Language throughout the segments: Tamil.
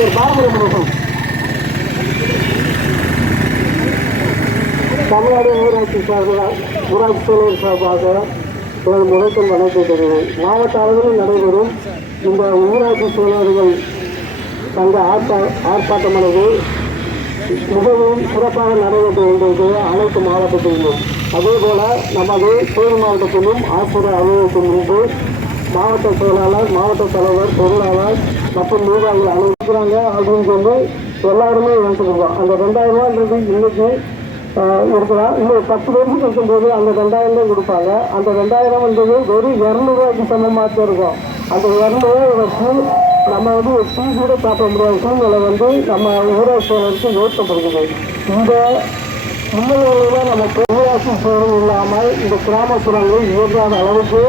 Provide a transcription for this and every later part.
ஒரு பாரம்பரிய தமிழ்நாடு ஊராட்சி சார்பாக ஊராட்சி தலைவர் சார்பாக ஒரு முறைக்கும் நடைபெறுகிறது மாவட்ட அளவில் நடைபெறும் இந்த ஊராட்சி செயலாளர்கள் தங்க ஆர்ப்பா ஆர்ப்பாட்டமானது மிகவும் சிறப்பாக நடைபெற்று கொண்டிருக்கு அனைத்து மாவட்டத்திலும். அதேபோல நமது சேலம் மாவட்டத்திலும் ஆசிரியர் அலுவலகத்தில் முன்பு மாவட்ட செயலாளர் மாவட்ட தலைவர் பொருளாளர் மற்றும் நிர்வாகிகள் அனுப்பிக்கிறாங்க அப்படின்னு சொல்லி எல்லாருமே எடுத்துக்கிறோம் அந்த ரெண்டாயிரம் ரூபான்றது இன்னைக்கு ஆஹ், இருக்கலாம் இன்னும் பத்து பேருக்கு இருக்கும்போது அந்த ரெண்டாயிரம் தான் கொடுப்பாங்க. அந்த ரெண்டாயிரம் வந்தது வெறும் இரநூறுவாய்க்கு சமமாக இருக்கும். அந்த இரநூறுவா நம்ம வந்து ஒரு டீ கூட சாப்பிட முடியாத சூழ்நிலை வந்து நம்ம ஊராட்சி செயலருக்கு யோசிக்கப்படுகிறது இந்த முன்னோர்களில் நம்ம ஊராட்சி சூழல் இல்லாமல் இந்த கிராமப்புறங்கள் இயங்காத அளவுக்கு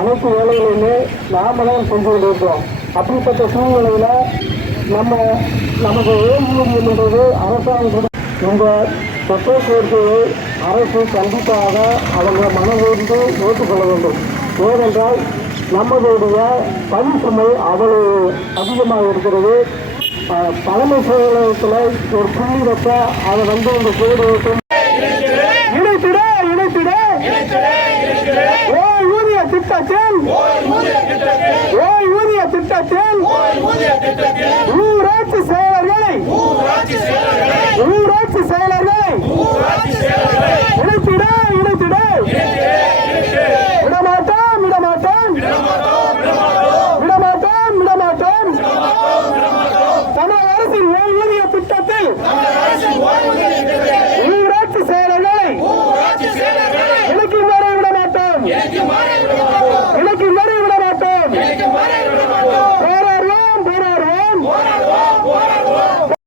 அனைத்து வேலைகளையுமே நாம தான் செஞ்சு கொண்டிருக்கிறோம். அப்படிப்பட்ட சூழ்நிலையில் நம்ம நமக்கு ஓய்வூதியம்ன்றது அரசாங்கம் இந்த தொற்றை கோரிக்கையை அரசு கண்டிப்பாக அவங்க மனதிலிருந்து ஏற்றுக்கொள்ள வேண்டும். ஏனென்றால் நம்மளுடைய பணி சுமை அவ்வளவு அதிகமாக இருக்கிறது. தலைமை செயலகத்தில் ஒரு புள்ளி வச்சா அதை வந்து இந்த கோடு இணைத்திட இணைத்திட. ஓ ஊதிய திட்டத்தில் ஓ ஊதிய திட்டத்தில் ஊராட்சி செயலர்களை ஊராட்சி Papel. Não, não, não.